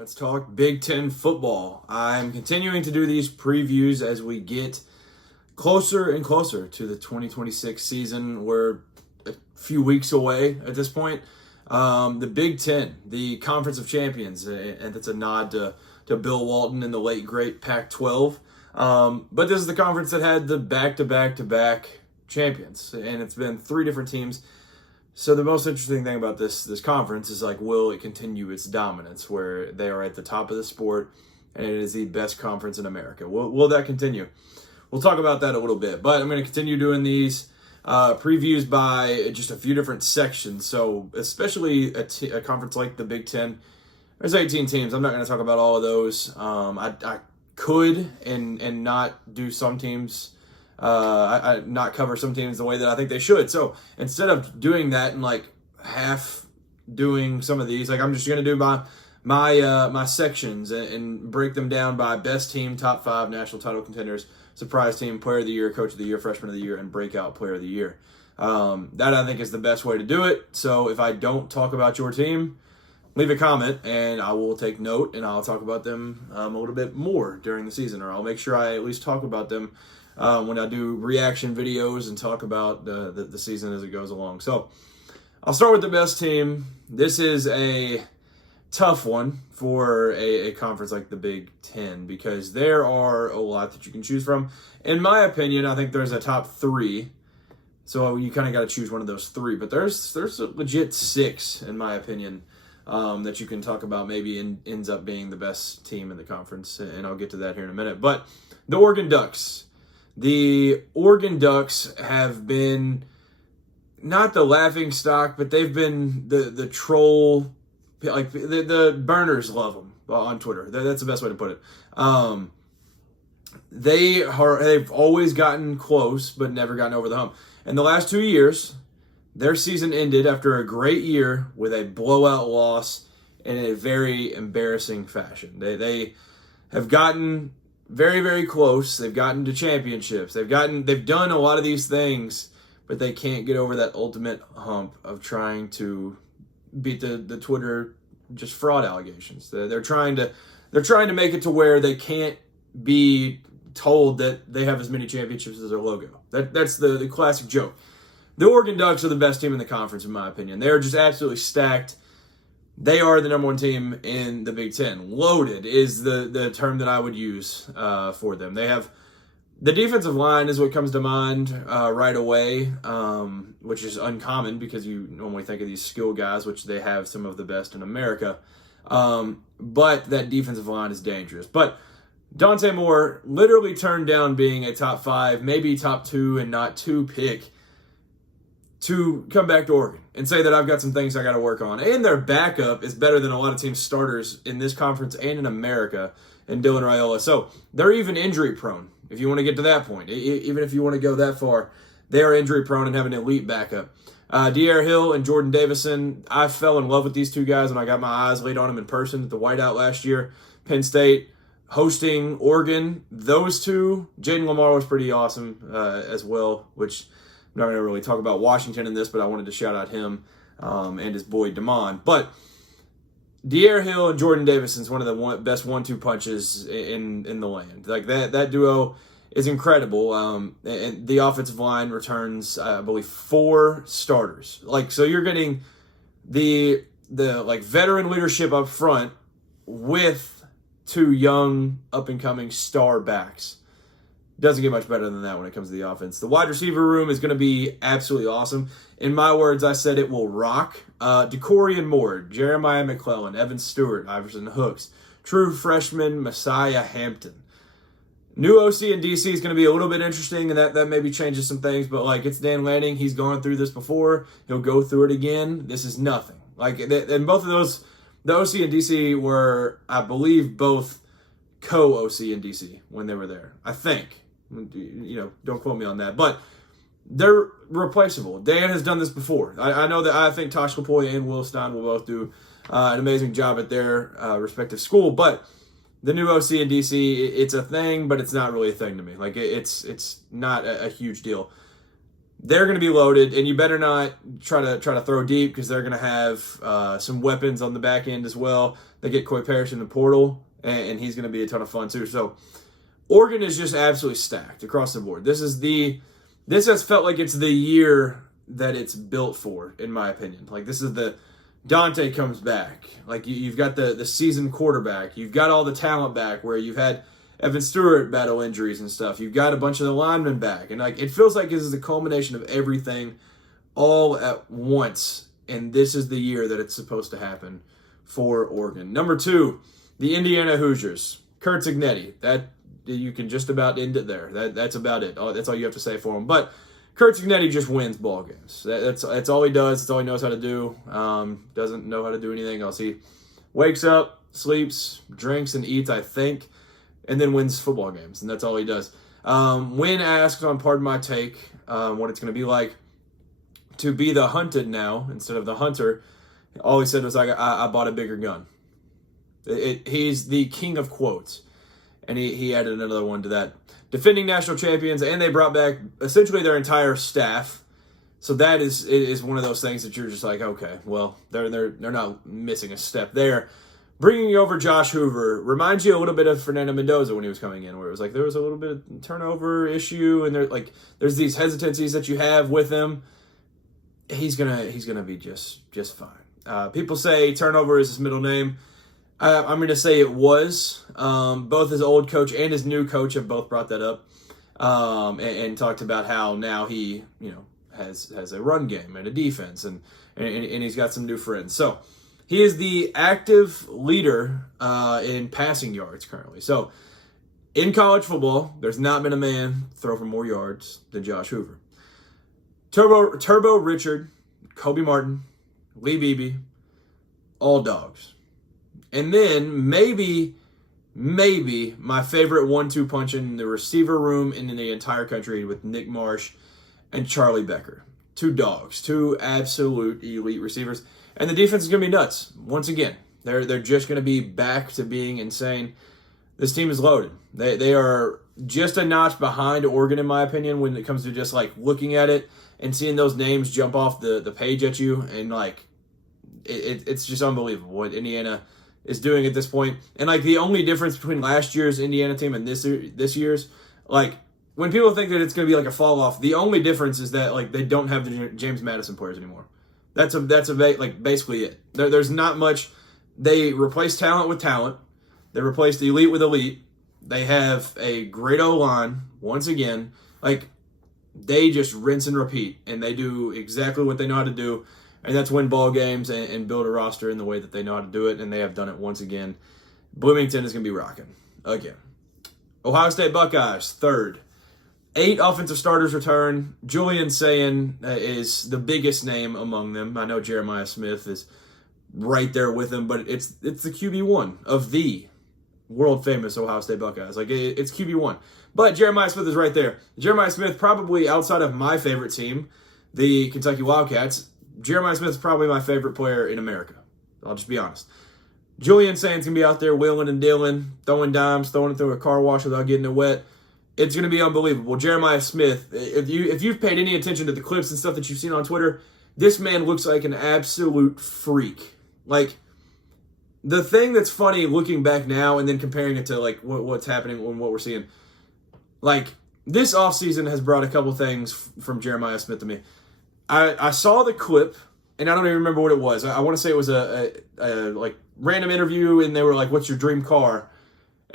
Let's talk Big Ten football. I'm continuing to do these previews as we get closer and closer to the 2026 season. We're a few weeks away at this point. The Big Ten, the Conference of Champions, and that's a nod to Bill Walton and the late great Pac-12. But this is the conference that had the back-to-back-to-back champions, and it's been three different teams. So the most interesting thing about this conference is, will it continue its dominance where they are at the top of the sport and it is the best conference in America? Will that continue? We'll talk about that a little bit, but I'm going to continue doing these previews by just a few different sections. So especially a conference like the Big Ten, there's 18 teams. I'm not going to talk about all of those. I could and not do some teams. I not cover some teams the way that I think they should. So instead of doing that and half doing some of these, I'm just gonna do my sections and break them down by best team, top 5 national title contenders, surprise team, player of the year, coach of the year, freshman of the year, and breakout player of the year. That I think is the best way to do it. So if I don't talk about your team, leave a comment and I will take note and I'll talk about them a little bit more during the season, or I'll make sure I at least talk about them when I do reaction videos and talk about the season as it goes along. So I'll start with the best team. This is a tough one for a conference like the Big Ten because there are a lot that you can choose from. In my opinion, I think there's a top 3. So you kind of got to choose one of those 3. But there's a legit 6, in my opinion, that you can talk about maybe ends up being the best team in the conference. And I'll get to that here in a minute. But the Oregon Ducks. The Oregon Ducks have been not the laughing stock, but they've been the troll. The burners love them on Twitter. That's the best way to put it. They've always gotten close, but never gotten over the hump. In the last 2 years, their season ended after a great year with a blowout loss in a very embarrassing fashion. They have gotten very, very close. They've gotten to championships. They've done a lot of these things, but they can't get over that ultimate hump of trying to beat the Twitter just fraud allegations. They're trying to make it to where they can't be told that they have as many championships as their logo. That's the classic joke. The Oregon Ducks are the best team in the conference, in my opinion. They are just absolutely stacked. They are the number 1 team in the Big Ten. Loaded is the term that I would use for them. They have the defensive line is what comes to mind right away, which is uncommon because you normally think of these skill guys, which they have some of the best in America. But that defensive line is dangerous. But Dante Moore literally turned down being a top 5, maybe top 2 and not 2 pick to come back to Oregon and say that I've got some things I got to work on. And their backup is better than a lot of teams' starters in this conference and in America, and Dylan Raiola. So they're even injury prone, if you want to get to that point. Even if you want to go that far, they are injury prone and have an elite backup. De'Aaron Hill and Jordan Davison, I fell in love with these 2 guys when I got my eyes laid on them in person at the Whiteout last year. Penn State hosting Oregon. Those 2, Jaden Lamar was pretty awesome as well, which I'm not going to really talk about Washington in this, but I wanted to shout out him and his boy Damon. But De'Aaron Hill and Jordan Davison is one of the best 1-2 punches in the land. That duo is incredible. And the offensive line returns, I believe, 4 starters. So you're getting the veteran leadership up front with 2 young up and coming star backs. Doesn't get much better than that when it comes to the offense. The wide receiver room is going to be absolutely awesome. In my words, I said it will rock. DeCorian Moore, Jeremiah McClellan, Evan Stewart, Iverson Hooks, true freshman Messiah Hampton. New OC in DC is going to be a little bit interesting, and that maybe changes some things, but it's Dan Lanning. He's gone through this before. He'll go through it again. This is nothing. And both of those, the OC and DC were, I believe, both co-OC in DC when they were there. I think. Don't quote me on that. But they're replaceable. Dan has done this before. I know that I think Tosh Lapoy and Will Stein will both do an amazing job at their respective school. But the new OC in DC, it's a thing, but it's not really a thing to me. It's not a huge deal. they're going to be loaded, and you better not try to throw deep because they're going to have some weapons on the back end as well. They get Coy Parrish in the portal, and he's going to be a ton of fun too. So Oregon is just absolutely stacked across the board. This has felt like it's the year that it's built for, in my opinion. Like, this is the Dante comes back. Like, you've got the seasoned quarterback. You've got all the talent back where you've had Evan Stewart battle injuries and stuff. You've got a bunch of the linemen back. And, like, it feels like this is the culmination of everything all at once. And this is the year that it's supposed to happen for Oregon. Number 2, the Indiana Hoosiers. Curt Cignetti. That, you can just about end it there. That's about it. That's all you have to say for him. But Curt Cignetti just wins ball games. That's all he does. That's all he knows how to do. Doesn't know how to do anything else. He wakes up, sleeps, drinks, and eats, I think, and then wins football games. And that's all he does. When asked on Pardon My Take what it's going to be like to be the hunted now instead of the hunter, all he said was, I bought a bigger gun. He's the king of quotes. And he added another one to that. Defending national champions, and they brought back essentially their entire staff. So that is one of those things that you're just like, okay, well, they're not missing a step there. Bringing over Josh Hoover reminds you a little bit of Fernando Mendoza when he was coming in, where it was like there was a little bit of turnover issue, and there's these hesitancies that you have with him. He's gonna be just fine. People say turnover is his middle name. I'm going to say it was. Both his old coach and his new coach have both brought that up and talked about how now he, has a run game and a defense, and he's got some new friends. So he is the active leader in passing yards currently. So in college football, there's not been a man throw for more yards than Josh Hoover. Turbo Richard, Kobe Martin, Lee Beebe, all dogs. And then maybe my favorite 1-2 punch in the receiver room and in the entire country with Nick Marsh and Charlie Becker. 2 dogs, 2 absolute elite receivers. And the defense is going to be nuts. Once again, they're just going to be back to being insane. This team is loaded. They are just a notch behind Oregon, in my opinion, when it comes to just like looking at it and seeing those names jump off the page at you. And like, it's just unbelievable what Indiana is doing at this point. And like the only difference between last year's Indiana team and this year's, like when people think that it's going to be like a fall off, the only difference is that like they don't have the James Madison players anymore. That's like basically it. There's not much. They replaced talent with talent. They replaced elite with elite. They have a great O-line once again. Like they just rinse and repeat, and they do exactly what they know how to do. And that's win ball games and build a roster in the way that they know how to do it, and they have done it once again. Bloomington is going to be rocking again. Ohio State Buckeyes, 3rd. 8 offensive starters return. Julian Sayin is the biggest name among them. I know Jeremiah Smith is right there with him, but it's the QB1 of the world-famous Ohio State Buckeyes. Like, it's QB1. But Jeremiah Smith is right there. Jeremiah Smith, probably outside of my favorite team, the Kentucky Wildcats, Jeremiah Smith is probably my favorite player in America. I'll just be honest. Julian Sayin's going to be out there wheeling and dealing, throwing dimes, throwing it through a car wash without getting it wet. It's going to be unbelievable. Jeremiah Smith, if you've paid any attention to the clips and stuff that you've seen on Twitter, this man looks like an absolute freak. Like, the thing that's funny looking back now and then comparing it to like what's happening and what we're seeing, like this offseason has brought a couple things from Jeremiah Smith to me. I saw the clip, and I don't even remember what it was. I want to say it was a like random interview, and they were like, "What's your dream car?"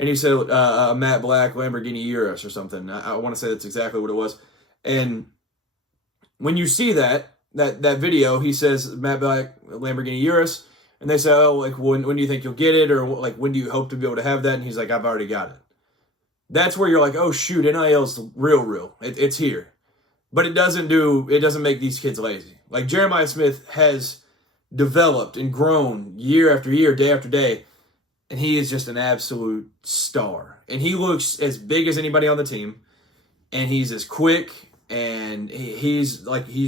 And he said a matte black Lamborghini Urus or something. I want to say that's exactly what it was. And when you see that video, he says matte black Lamborghini Urus, and they say, "Oh, like when do you think you'll get it, or like when do you hope to be able to have that?" And he's like, "I've already got it." That's where you're like, "Oh shoot, NIL's real. It's here." But it doesn't make these kids lazy. Like Jeremiah Smith has developed and grown year after year, day after day, and he is just an absolute star. And he looks as big as anybody on the team, and he's as quick, and he's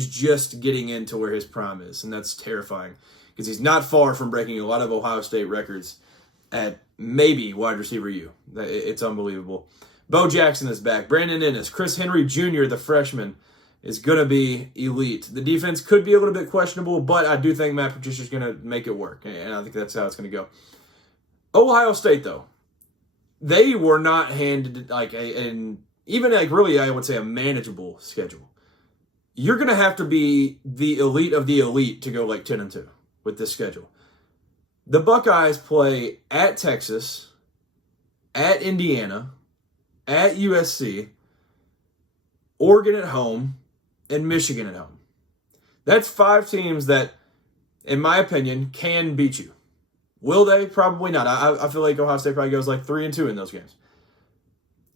just getting into where his prime is, and that's terrifying because he's not far from breaking a lot of Ohio State records at maybe wide receiver U. It's unbelievable. Bo Jackson is back. Brandon Ennis, Chris Henry Jr., the freshman, is going to be elite. The defense could be a little bit questionable, but I do think Matt Patricia's going to make it work, and I think that's how it's going to go. Ohio State, though, they were not handed really, I would say, a manageable schedule. You're going to have to be the elite of the elite to go like 10-2 with this schedule. The Buckeyes play at Texas, at Indiana, at USC, Oregon at home, and Michigan at home. That's 5 teams that, in my opinion, can beat you. Will they? Probably not. I feel like Ohio State probably goes like 3-2 in those games.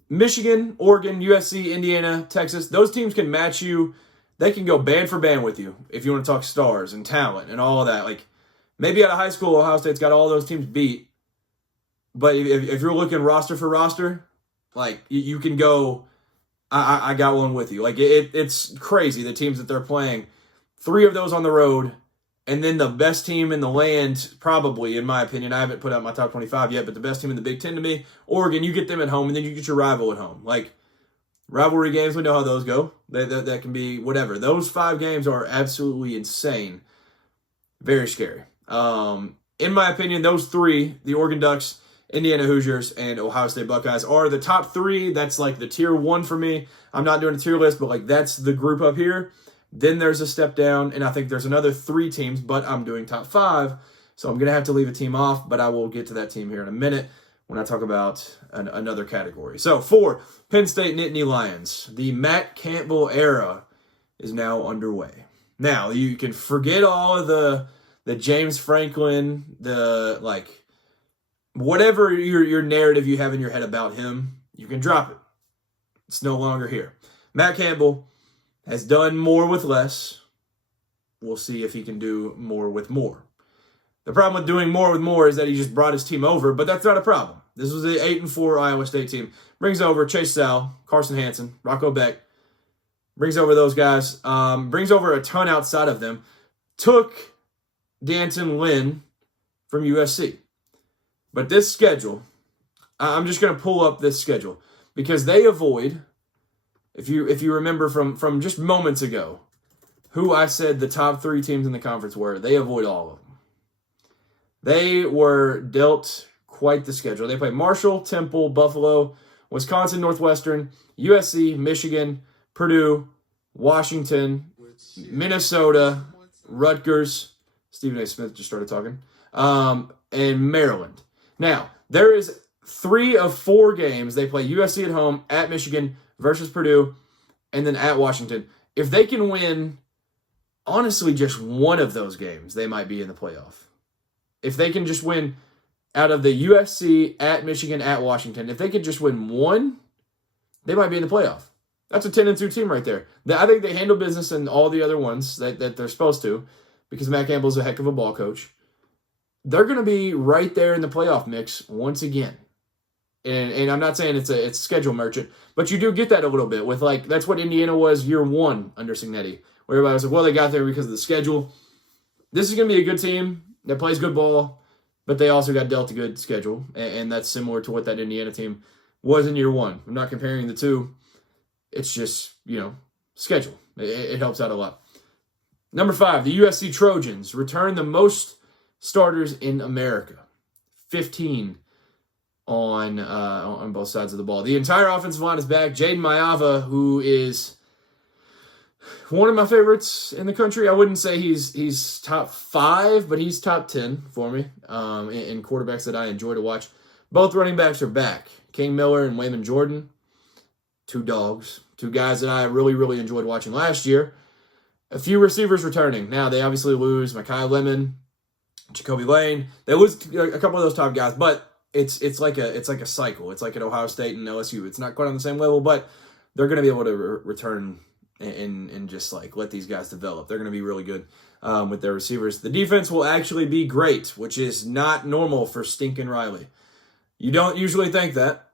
Michigan, Oregon, USC, Indiana, Texas, those teams can match you. They can go band for band with you if you want to talk stars and talent and all of that. Like, maybe out of high school, Ohio State's got all those teams beat. But if you're looking roster for roster, like, you can go, I got one with you. Like, it's crazy, the teams that they're playing. 3 of those on the road, and then the best team in the land, probably, in my opinion, I haven't put out my top 25 yet, but the best team in the Big Ten to me, Oregon, you get them at home, and then you get your rival at home. Like, rivalry games, we know how those go. That can be whatever. Those 5 games are absolutely insane. Very scary. In my opinion, those 3, the Oregon Ducks, Indiana Hoosiers, and Ohio State Buckeyes, are the top 3. That's like the tier 1 for me. I'm not doing a tier list, but like that's the group up here. Then there's a step down, and I think there's another 3 teams, but I'm doing top 5. So I'm going to have to leave a team off, but I will get to that team here in a minute when I talk about another category. So 4, Penn State Nittany Lions. The Matt Campbell era is now underway. Now, you can forget all of the James Franklin, whatever your narrative you have in your head about him, you can drop it. It's no longer here. Matt Campbell has done more with less. We'll see if he can do more with more. The problem with doing more with more is that he just brought his team over, but that's not a problem. This was the 8-4 Iowa State team. Brings over Chase Sal, Carson Hansen, Rocco Beck. Brings over those guys. Brings over a ton outside of them. Took D'Anton Lynn from USC. But this schedule, I'm just going to pull up this schedule because they avoid, if you remember from just moments ago, who I said the top 3 teams in the conference were, they avoid all of them. They were dealt quite the schedule. They played Marshall, Temple, Buffalo, Wisconsin, Northwestern, USC, Michigan, Purdue, Washington, Minnesota, Rutgers. Stephen A. Smith just started talking. And Maryland. Now, there is 3 of 4 games. They play USC at home, at Michigan, versus Purdue, and then at Washington. If they can win, honestly, just one of those games, they might be in the playoff. If they can just win out of the USC, at Michigan, at Washington, if they could just win one, they might be in the playoff. That's a 10-2 team right there. I think they handle business in all the other ones that they're supposed to because Matt Campbell's a heck of a ball coach. They're going to be right there in the playoff mix once again. And I'm not saying it's schedule merchant, but you do get that a little bit with that's what Indiana was year 1 under Cignetti, where everybody was like, well, they got there because of the schedule. This is going to be a good team that plays good ball, but they also got dealt a good schedule, and that's similar to what that Indiana team was in year 1. I'm not comparing the two. It's just, schedule. It helps out a lot. Number 5, the USC Trojans return the most starters in America. 15 on both sides of the ball. The entire offensive line is back. Jaden Maiava, who is one of my favorites in the country. I wouldn't say he's top 5, but he's top 10 for me in quarterbacks that I enjoy to watch. Both running backs are back. King Miller and Wayman Jordan. 2 dogs. 2 guys that I really, really enjoyed watching last year. A few receivers returning. Now, they obviously lose Mekhi Lemon, Jacoby Lane. They lose a couple of those top guys, but it's like a cycle. It's like at Ohio State and LSU. It's not quite on the same level, but they're going to be able to return and just let these guys develop. They're going to be really good with their receivers. The defense will actually be great, which is not normal for Stinkin' Riley. You don't usually think that.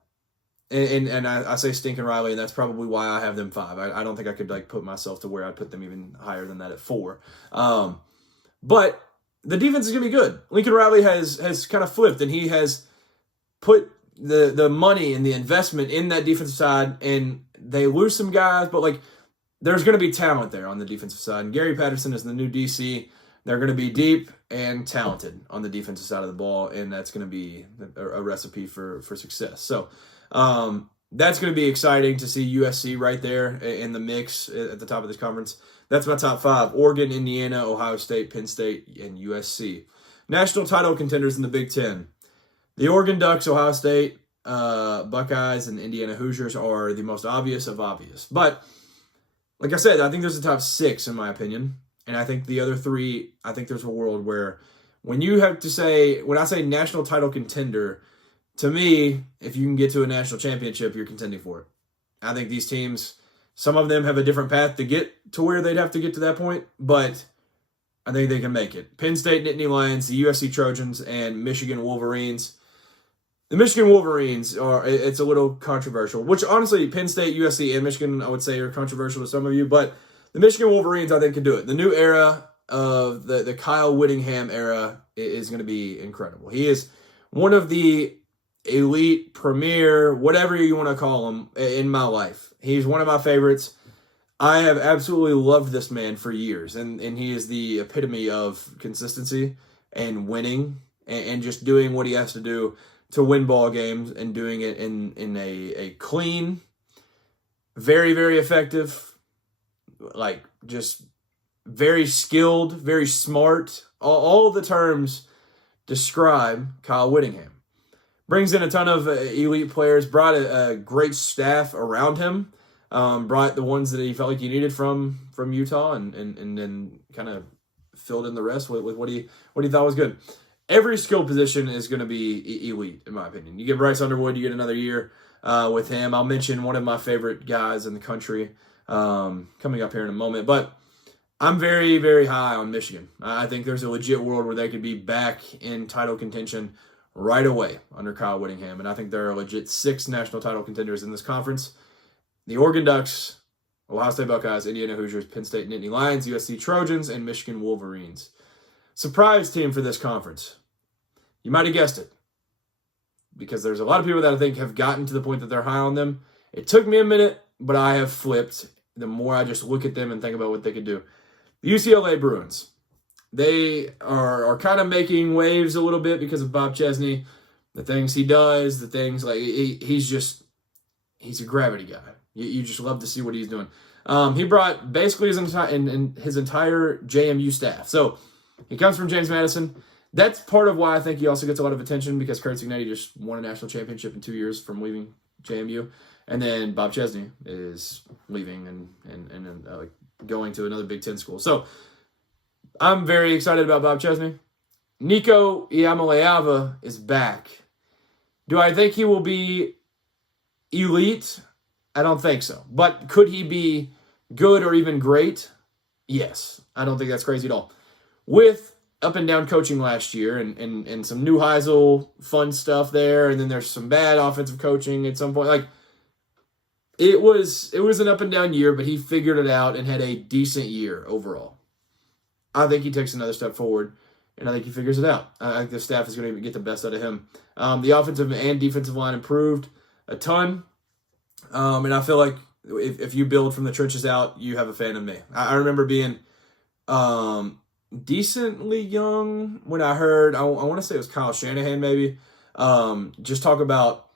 And I say Stinkin' Riley, and that's probably why I have them 5. I don't think I could put myself to where I'd put them even higher than that at 4. But the defense is going to be good. Lincoln Riley has kind of flipped, and he has put the money and the investment in that defensive side, and they lose some guys, but there's going to be talent there on the defensive side. And Gary Patterson is the new DC. They're going to be deep and talented on the defensive side of the ball, and that's going to be a recipe for success. So that's going to be exciting to see USC right there in the mix at the top of this conference. That's my top 5: Oregon, Indiana, Ohio State, Penn State, and USC. National title contenders in the Big Ten. The Oregon Ducks, Ohio State, Buckeyes, and Indiana Hoosiers are the most obvious of obvious. But like I said, I think there's a top 6 in my opinion. And I think the other 3, I think there's a world where when I say national title contender, to me, if you can get to a national championship, you're contending for it. I think these teams, some of them have a different path to get to where they'd have to get to that point, but I think they can make it. Penn State Nittany Lions, the USC Trojans, and Michigan Wolverines. The Michigan Wolverines it's a little controversial, which honestly, Penn State, USC, and Michigan, I would say are controversial to some of you, but the Michigan Wolverines, I think, can do it. The new era of the Kyle Whittingham era is going to be incredible. He is one of the elite, premier, whatever you want to call him, in my life. He's one of my favorites. I have absolutely loved this man for years, and he is the epitome of consistency and winning and just doing what he has to do to win ball games and doing it in a clean, very, very effective, like just very skilled, very smart. All the terms describe Kyle Whittingham. Brings in a ton of elite players, brought a great staff around him, brought the ones that he felt like he needed from Utah, and then kind of filled in the rest with what he thought was good. Every skill position is going to be elite, in my opinion. You get Bryce Underwood, you get another year with him. I'll mention one of my favorite guys in the country coming up here in a moment. But I'm very, very high on Michigan. I think there's a legit world where they could be back in title contention right away under Kyle Whittingham. And I think there are legit 6 national title contenders in this conference. The Oregon Ducks, Ohio State Buckeyes, Indiana Hoosiers, Penn State Nittany Lions, USC Trojans, and Michigan Wolverines. Surprise team for this conference. You might have guessed it, because there's a lot of people that I think have gotten to the point that they're high on them. It took me a minute, but I have flipped the more I just look at them and think about what they could do. The UCLA Bruins. They are kind of making waves a little bit because of Bob Chesney, the things he does, the things like he's a gravity guy. You just love to see what he's doing. He brought basically his entire JMU staff. So he comes from James Madison. That's part of why I think he also gets a lot of attention, because Kurt Cignetti just won a national championship in 2 years from leaving JMU. And then Bob Chesney is leaving and going to another Big Ten school. So I'm very excited about Bob Chesney. Nico Iamaleava is back. Do I think he will be elite? I don't think so. But could he be good or even great? Yes. I don't think that's crazy at all. With up and down coaching last year and some new Heisel fun stuff there, and then there's some bad offensive coaching at some point. Like, it was an up and down year, but he figured it out and had a decent year overall. I think he takes another step forward, and I think he figures it out. I think the staff is going to get the best out of him. The offensive and defensive line improved a ton, and I feel like if you build from the trenches out, you have a fan in me. I remember being decently young when I heard, I want to say it was Kyle Shanahan maybe, just talk about,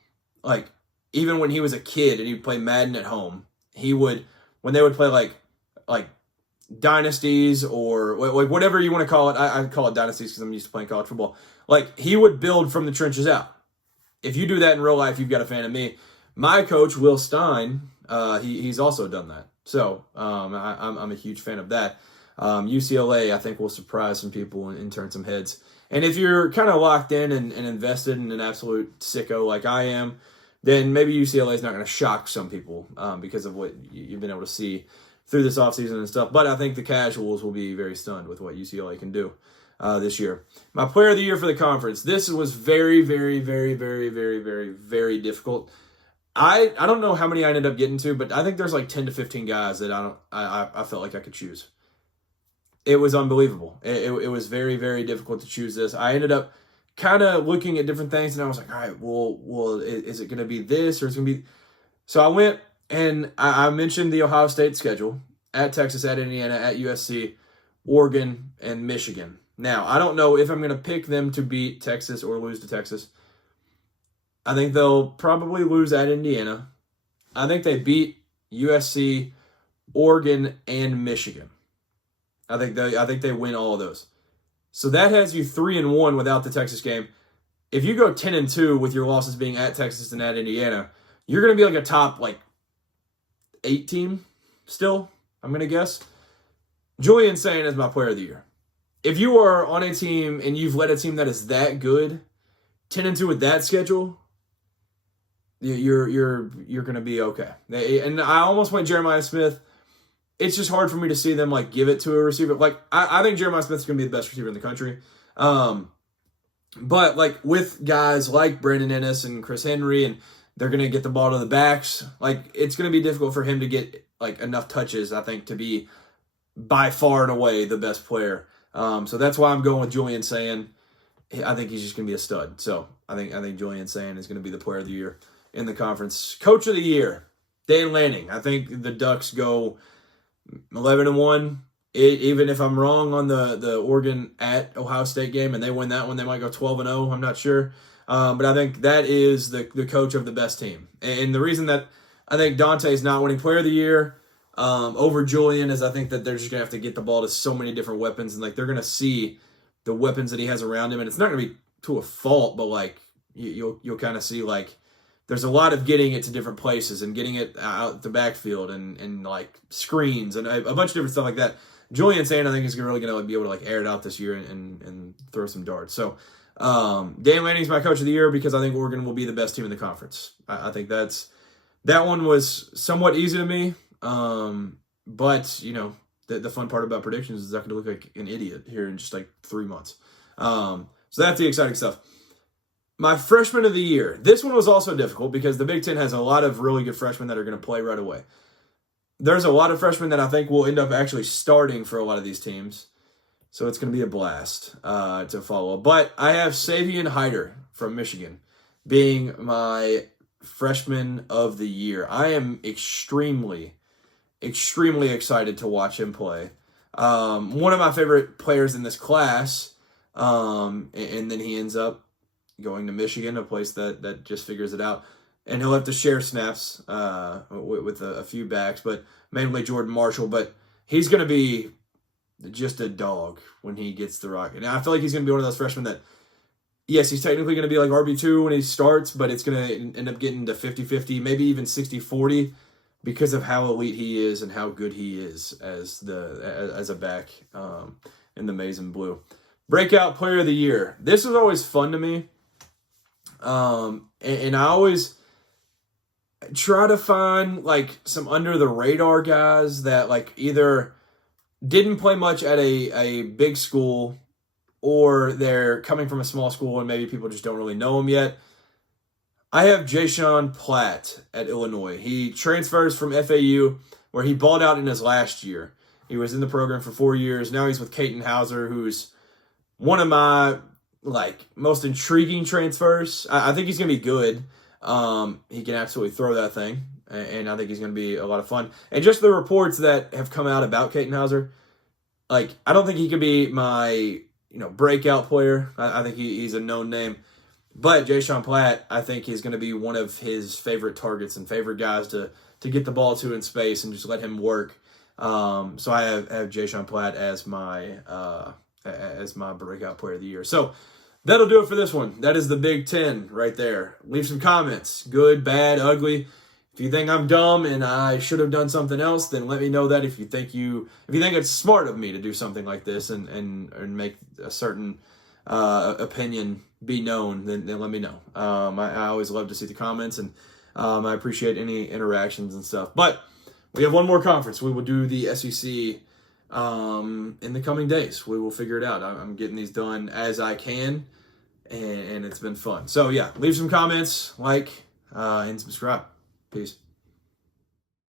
like, even when he was a kid and he'd play Madden at home, he would, when they would play like dynasties or like whatever you want to call it, I call it dynasties because I'm used to playing college football, like, he would build from the trenches out. If you do that in real life, you've got a fan of me. My coach, Will Stein, he's also done that. So I'm a huge fan of that. UCLA, I think, will surprise some people and turn some heads. And if you're kind of locked in and invested in an absolute sicko like I am, then maybe UCLA is not going to shock some people because of what you've been able to see through this offseason and stuff. But I think the casuals will be very stunned with what UCLA can do this year. My player of the year for the conference. This was very, very, very, very, very, very, very difficult. I don't know how many I ended up getting to, but I think there's like 10 to 15 guys that I felt like I could choose. It was unbelievable. It was very, very difficult to choose this. I ended up kind of looking at different things, and I was like, all right, well, is it going to be this or is it going to be? So I went and I mentioned the Ohio State schedule, at Texas, at Indiana, at USC, Oregon, and Michigan. Now, I don't know if I'm going to pick them to beat Texas or lose to Texas. I think they'll probably lose at Indiana. I think they beat USC, Oregon, and Michigan. I think they win all of those. So that has you 3-1 without the Texas game. If you go 10-2 with your losses being at Texas and at Indiana, you're going to be like a top 8 team still, I'm going to guess. Julian Sayin is my player of the year. If you are on a team and you've led a team that is that good, 10-2 with that schedule, you're going to be okay. And I almost went Jeremiah Smith. It's just hard for me to see them give it to a receiver. I think Jeremiah Smith's going to be the best receiver in the country. But with guys like Brandon Ennis and Chris Henry, and they're going to get the ball to the backs, it's going to be difficult for him to get enough touches, I think, to be by far and away the best player. So that's why I'm going with Julian Sayin. I think he's just going to be a stud. So I think Julian Sayin is going to be the player of the year in the conference. Coach of the year, Dan Lanning. I think the Ducks go 11-1. Even if I'm wrong on the Oregon at Ohio State game and they win that one, they might go 12-0. I'm not sure. But I think that is the coach of the best team. And the reason that I think Dante's not winning player of the year over Julian is I think that they're just going to have to get the ball to so many different weapons. And they're going to see the weapons that he has around him. And it's not going to be to a fault, but you'll kind of see there's a lot of getting it to different places and getting it out the backfield and screens and a bunch of different stuff like that. Julian Sayin, I think, is really going to be able to air it out this year and throw some darts. So Dan Lanning's my coach of the year because I think Oregon will be the best team in the conference. I think that one was somewhat easy to me. But the fun part about predictions is I could look like an idiot here in just 3 months. So that's the exciting stuff. My freshman of the year. This one was also difficult because the Big Ten has a lot of really good freshmen that are going to play right away. There's a lot of freshmen that I think will end up actually starting for a lot of these teams. So it's going to be a blast to follow. But I have Savion Hyder from Michigan being my freshman of the year. I am extremely excited to watch him play. One of my favorite players in this class, and then he ends up going to Michigan, a place that just figures it out. And he'll have to share snaps with a few backs, but mainly Jordan Marshall. But he's going to be just a dog when he gets the rock. And I feel like he's going to be one of those freshmen that, yes, he's technically going to be RB2 when he starts, but it's going to end up getting to 50-50, maybe even 60-40 because of how elite he is and how good he is as a back in the maize and blue. Breakout player of the year. This was always fun to me. And I always try to find some under the radar guys that either didn't play much at a big school or they're coming from a small school and maybe people just don't really know them yet. I have Jashawn Platt at Illinois. He transfers from FAU where he balled out in his last year. He was in the program for 4 years. Now he's with Katin Houser, who's one of my most intriguing transfers. I think he's going to be good. He can absolutely throw that thing, and I think he's going to be a lot of fun. And just the reports that have come out about Katin Houser, I don't think he could be my breakout player. I think he's a known name. But Jashawn Platt, I think, is going to be one of his favorite targets and favorite guys to get the ball to in space and just let him work. So I have Jashawn Platt as my breakout player of the year. So that'll do it for this one. That is the Big Ten right there. Leave some comments. Good, bad, ugly. If you think I'm dumb and I should have done something else, then let me know that. If you think it's smart of me to do something like this and make a certain opinion be known, then let me know. I always love to see the comments, and I appreciate any interactions and stuff. But we have one more conference. We will do the SEC in the coming days. We will figure it out. I'm getting these done as I can, and it's been fun. So yeah, leave some comments, and subscribe. Peace.